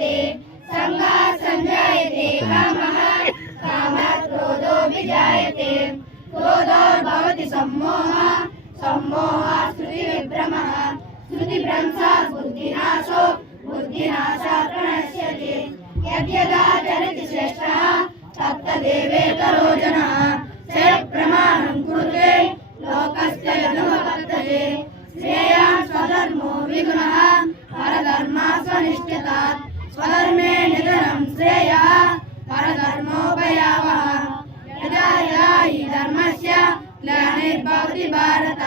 संगा संजायते, कामः कामात् क्रोधो विजायते। क्रोधो भवति सम्मोहः सम्मोहः श्रुतिविभ्रमः। श्रुतिभ्रंशात् बुद्धिनाशो, बुद्धिनाशः प्रणश्यते। यद्यदा श्रेष्ठः तत्तदेवेतरो जनः। श्रेयः परधर्मोपयावः यदा यदा हि धर्मस्य ग्लानिर्भवति भारत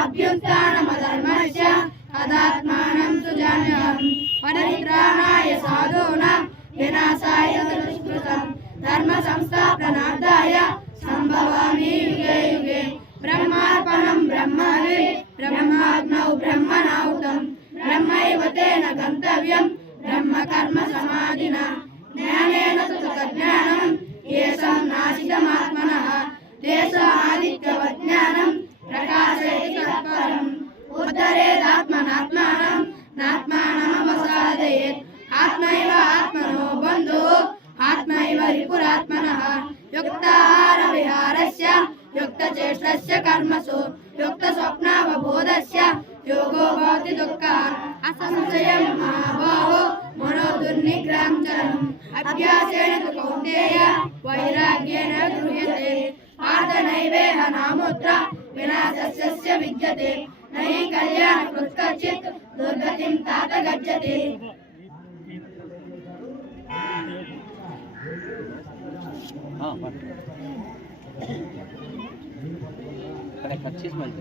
अभ्युत्थानमधर्मस्य तदात्मानं सुजान्यहम् परित्राणाय साधूनां विनाशाय दुष्कृतं धर्म संस्थापनार्थाय सम्भवामि युगे युगे ब्रह्मार्पणं ब्रह्मवे ब्रह्माग्नौ ब्रह्मणाहुतं ब्रह्मैव तेन गन्तव्यं ब्रह्मकर्म समाधिना దేశమాదిత్యవజ్ఞానం ప్రకాశయతి తత్పరం. ఉద్ధరేదాత్మనాత్మానం నాత్మానమవసాదయేత్. ఆత్మైవ ఆత్మనో బంధు ఆత్మైవ రిపురాత్మన యుక్తాహార విహారస్య యుక్తచేష్టస్య కర్మసు యుక్తస్వప్నావబోధస్య యోగో భవతి దుఃఖ. అసంశయం మహాబాహో మనోదుర్నిగ్రాంచనం అభ్యాసేన కౌంటేయ వైరాగ్యేన గృహ్యతే. यः विनाशस्य विद्यते। न हि कल्याणकृत् दुर्गतिं तात गच्छति। पच्चीस मिनट